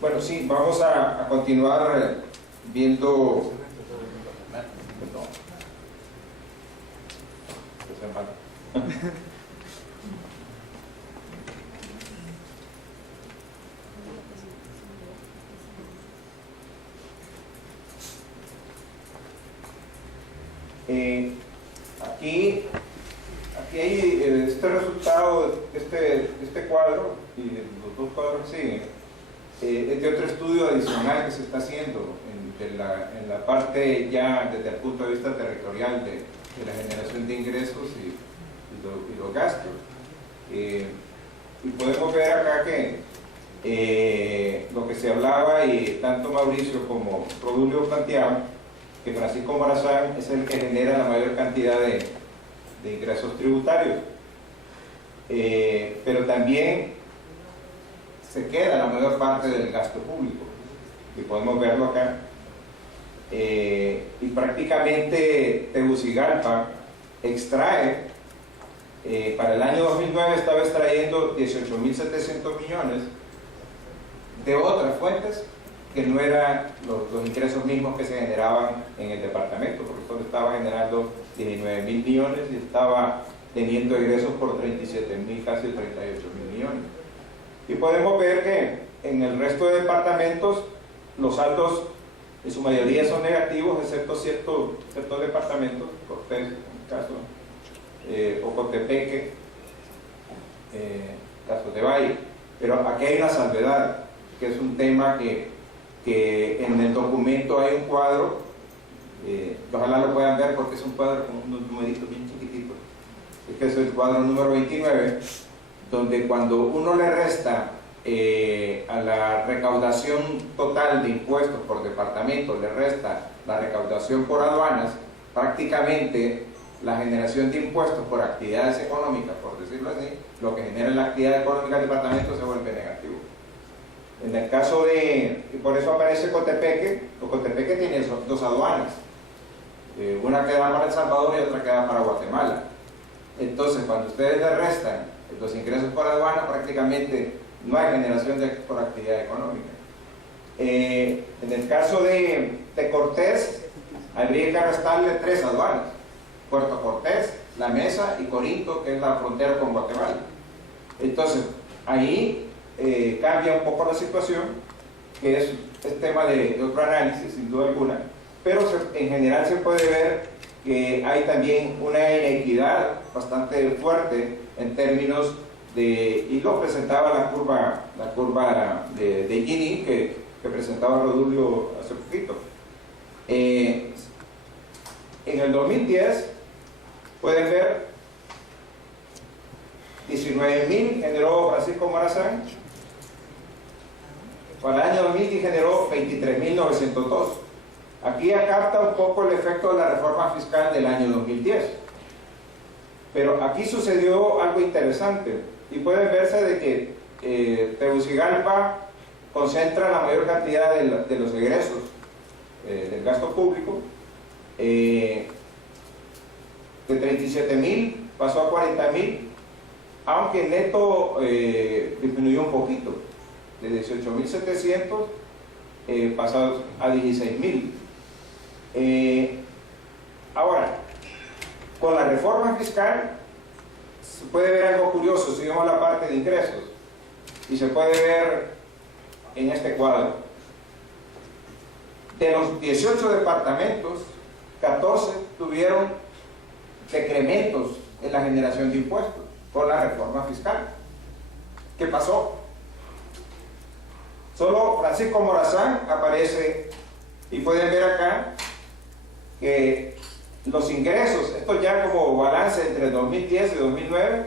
Bueno, sí, vamos a continuar viendo... Aquí hay este resultado, este cuadro y los dos cuadros que siguen, es de otro estudio adicional que se está haciendo en la parte ya desde el punto de vista territorial de la generación de ingresos y los gastos. Y podemos ver acá que lo que se hablaba y tanto Mauricio como Rodulio planteaban, que Francisco Morazán es el que genera la mayor cantidad de ingresos tributarios, pero también se queda la mayor parte del gasto público, y podemos verlo acá. Y prácticamente Tegucigalpa extrae, para el año 2009 estaba extrayendo 18.700 millones de otras fuentes que no eran los ingresos mismos que se generaban en el departamento, porque solo estaba generando 19.000 millones y estaba teniendo ingresos por 37.000, casi 38.000 millones. Y podemos ver que en el resto de departamentos los saldos en su mayoría son negativos, excepto ciertos departamentos, Cortés en el caso, o Cotepeque, caso de Valle. Pero aquí hay una salvedad, que es un tema que en el documento hay un cuadro, ojalá lo puedan ver porque es un cuadro con unos numeritos bien chiquititos. Este es el cuadro número 29, donde cuando uno le resta a la recaudación total de impuestos por departamento, le resta la recaudación por aduanas, prácticamente la generación de impuestos por actividades económicas, por decirlo así, lo que genera la actividad económica del departamento se vuelve negativo. En el caso y por eso aparece Cotepeque, Cotepeque tiene dos aduanas, una que da para El Salvador y otra que da para Guatemala. Entonces, cuando ustedes le restan los ingresos por aduana, prácticamente no hay generación por actividad económica. En el caso de Cortés, habría que restarle 3 aduanas: Puerto Cortés, La Mesa y Corinto, que es la frontera con Guatemala. Entonces, ahí cambia un poco la situación, que es tema de otro análisis, sin duda alguna, pero en general se puede ver que hay también una inequidad bastante fuerte en términos y lo presentaba la curva de Gini que presentaba Rodulio hace poquito. En el 2010 pueden ver 19.000 generó Francisco Morazán, para el año 2010 generó 23.902. Aquí capta un poco el efecto de la reforma fiscal del año 2010, pero aquí sucedió algo interesante y pueden verse de que Tegucigalpa concentra la mayor cantidad de los egresos del gasto público. De 37.000 pasó a 40.000, aunque el neto disminuyó un poquito, de 18.700 pasó a 16.000. Ahora, con la reforma fiscal se puede ver algo curioso si vemos la parte de ingresos, y se puede ver en este cuadro. De los 18 departamentos, 14 tuvieron decrementos en la generación de impuestos con la reforma fiscal. ¿Qué pasó? Solo Francisco Morazán aparece, y pueden ver acá que los ingresos, esto ya como balance entre 2010 y 2009,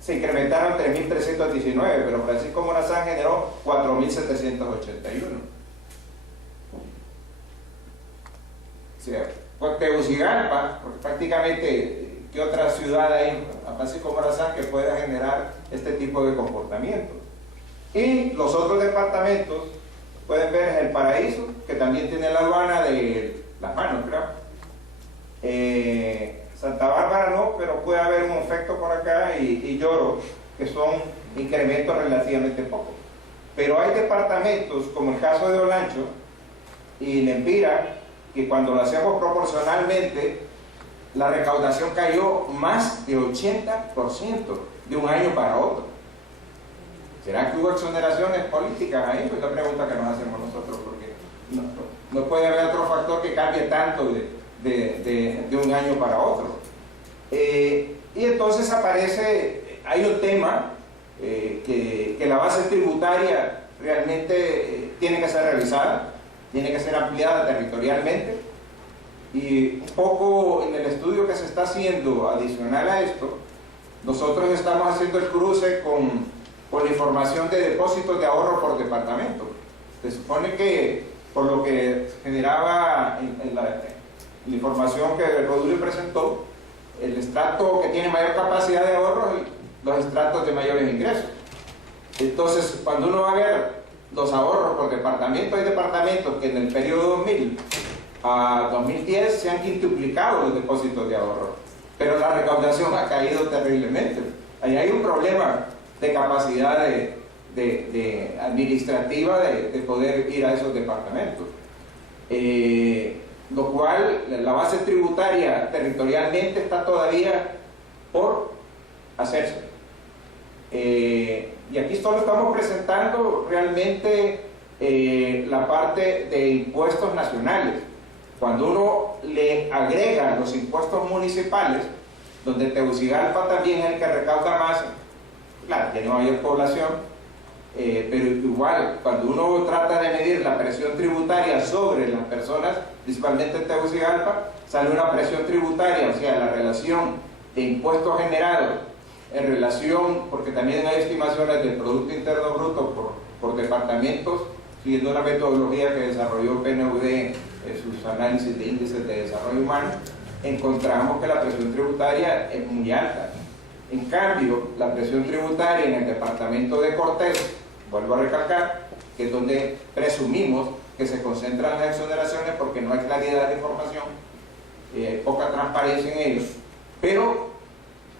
se incrementaron 3.319, pero Francisco Morazán generó 4.781. O sea, pues Tegucigalpa, prácticamente, ¿qué otra ciudad hay a Francisco Morazán que pueda generar este tipo de comportamientos? Y los otros departamentos, pueden ver El Paraíso, que también tiene la aduana de Las Manos, creo. Santa Bárbara no, pero puede haber un efecto por acá, y Lloro, que son incrementos relativamente pocos. Pero hay departamentos, como el caso de Olancho y Lempira, que cuando lo hacemos proporcionalmente, la recaudación cayó más de 80% de un año para otro. ¿Será que hubo exoneraciones políticas ahí? Pues la pregunta que nos hacemos nosotros, porque no puede haber otro factor que cambie tanto de un año para otro. Y entonces hay un tema que la base tributaria realmente tiene que ser revisada, tiene que ser ampliada territorialmente, y un poco en el estudio que se está haciendo adicional a esto, nosotros estamos haciendo el cruce con la información de depósitos de ahorro por departamento. Se supone que por lo que generaba en la información que Rodulio presentó, el estrato que tiene mayor capacidad de ahorro y los estratos de mayores ingresos. Entonces, cuando uno va a ver los ahorros por departamento, hay departamentos que en el periodo 2000 a 2010 se han quintuplicado los depósitos de ahorro, pero la recaudación ha caído terriblemente. Ahí hay un problema de capacidad administrativa de poder ir a esos departamentos. Lo cual, la base tributaria territorialmente está todavía por hacerse. Y aquí solo estamos presentando realmente la parte de impuestos nacionales. Cuando uno le agrega los impuestos municipales, donde Tegucigalpa también es el que recauda más, claro, tiene mayor población, pero igual, cuando uno trata de medir la presión tributaria sobre las personas, principalmente en Tegucigalpa, sale una presión tributaria, o sea, la relación de impuestos generados en relación, porque también hay estimaciones del Producto Interno Bruto por departamentos, siguiendo la metodología que desarrolló PNUD en sus análisis de índices de desarrollo humano, encontramos que la presión tributaria es muy alta. En cambio, la presión tributaria en el departamento de Cortés, vuelvo a recalcar, que es donde presumimos que se concentran las exoneraciones porque no hay claridad de información, hay poca transparencia en ellos, pero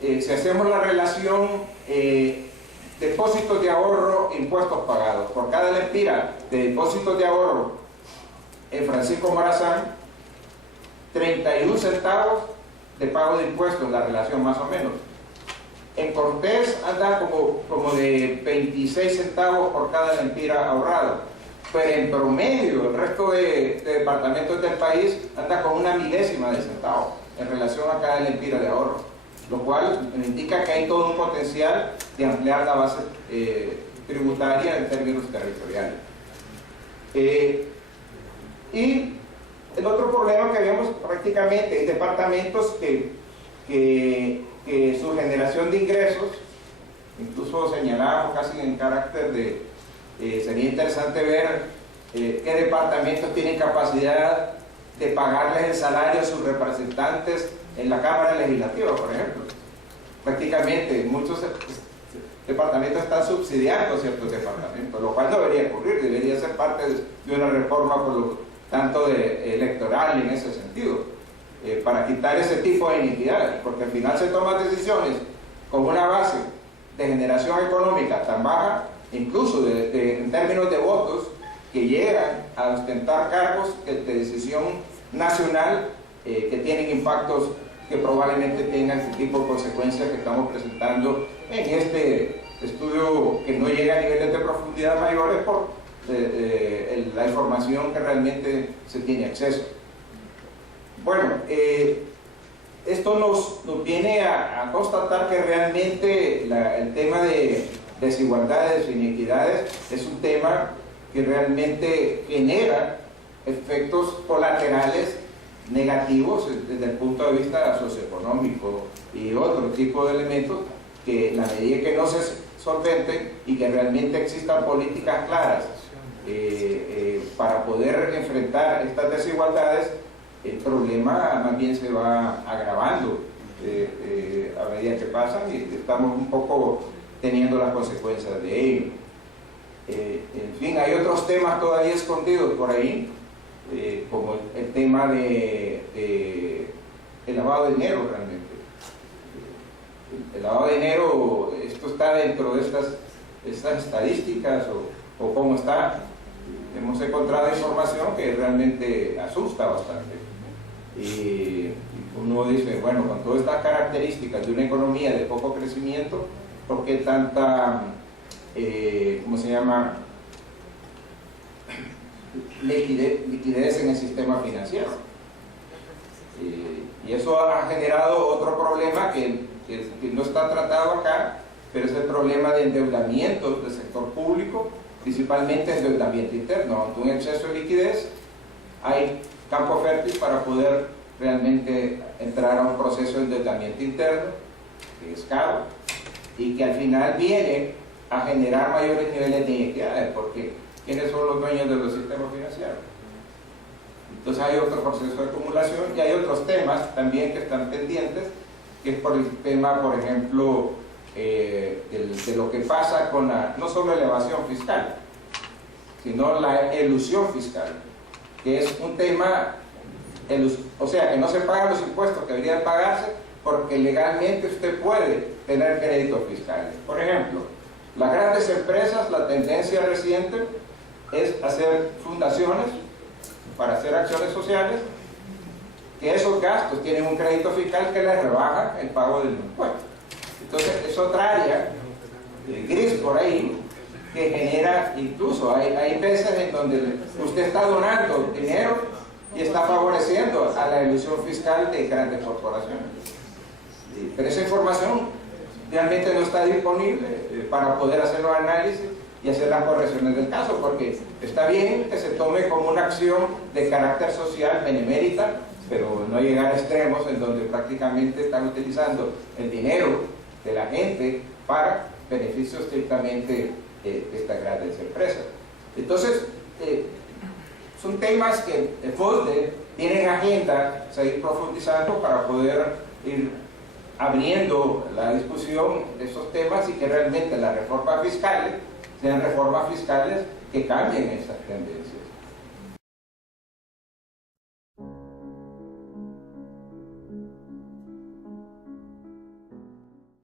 si hacemos la relación depósitos de ahorro, impuestos pagados, por cada lempira de depósitos de ahorro en Francisco Morazán, 31 centavos de pago de impuestos, la relación más o menos. En Cortés anda como de 26 centavos por cada lempira ahorrado, pero en promedio el resto de departamentos del país anda con una milésima de centavo en relación a cada lempira de ahorro, lo cual indica que hay todo un potencial de ampliar la base tributaria en términos territoriales. Y el otro problema que vemos prácticamente es departamentos que su generación de ingresos, incluso señalábamos casi en carácter de, sería interesante ver qué departamentos tienen capacidad de pagarles el salario a sus representantes en la Cámara Legislativa, por ejemplo. Prácticamente muchos departamentos están subsidiando ciertos departamentos, lo cual no debería ocurrir, debería ser parte de una reforma por lo tanto electoral en ese sentido, para quitar ese tipo de iniquidades, porque al final se toman decisiones con una base de generación económica tan baja, incluso en términos de votos, que llegan a ostentar cargos de decisión nacional que tienen impactos que probablemente tengan este tipo de consecuencias que estamos presentando en este estudio, que no llega a niveles de profundidad mayores por la información que realmente se tiene acceso. Bueno, esto nos viene a constatar que realmente el tema de desigualdades e inequidades es un tema que realmente genera efectos colaterales negativos desde el punto de vista socioeconómico y otro tipo de elementos que en la medida que no se solventen y que realmente existan políticas claras para poder enfrentar estas desigualdades, el problema más bien se va agravando a medida que pasan y estamos un poco teniendo las consecuencias de ello. En fin, hay otros temas todavía escondidos por ahí, como el tema de el lavado de dinero realmente. El lavado de dinero, esto está dentro de estas estadísticas o cómo está. Hemos encontrado información que realmente asusta bastante. Y uno dice, bueno, con todas estas características de una economía de poco crecimiento, ¿por qué tanta, ¿cómo se llama?, liquidez en el sistema financiero? Y eso ha generado otro problema que no está tratado acá, pero es el problema de endeudamiento del sector público, principalmente endeudamiento interno. Ante un exceso de liquidez hay campo fértil para poder realmente entrar a un proceso de endeudamiento interno, que es caro, y que al final viene a generar mayores niveles de inequidades, porque ¿quiénes son los dueños de los sistemas financieros? Entonces hay otro proceso de acumulación y hay otros temas también que están pendientes, que es por el tema, por ejemplo, de lo que pasa con no solo la evasión fiscal, sino la elusión fiscal, que es un tema, o sea, que no se pagan los impuestos que deberían pagarse porque legalmente usted puede tener créditos fiscales. Por ejemplo, las grandes empresas, la tendencia reciente es hacer fundaciones para hacer acciones sociales, que esos gastos tienen un crédito fiscal que les rebaja el pago del impuesto. Entonces es otra área gris por ahí que genera, incluso hay veces en donde usted está donando dinero y está favoreciendo a la elusión fiscal de grandes corporaciones. Pero esa información realmente no está disponible para poder hacer los análisis y hacer las correcciones del caso, porque está bien que se tome como una acción de carácter social benemérita, pero no llegar a extremos en donde prácticamente están utilizando el dinero de la gente para beneficios estrictamente de estas grandes empresas. Entonces, son temas que el FOSDE tienen agenda seguir profundizando para poder ir abriendo la discusión de esos temas y que realmente las reformas fiscales sean reformas fiscales que cambien estas tendencias.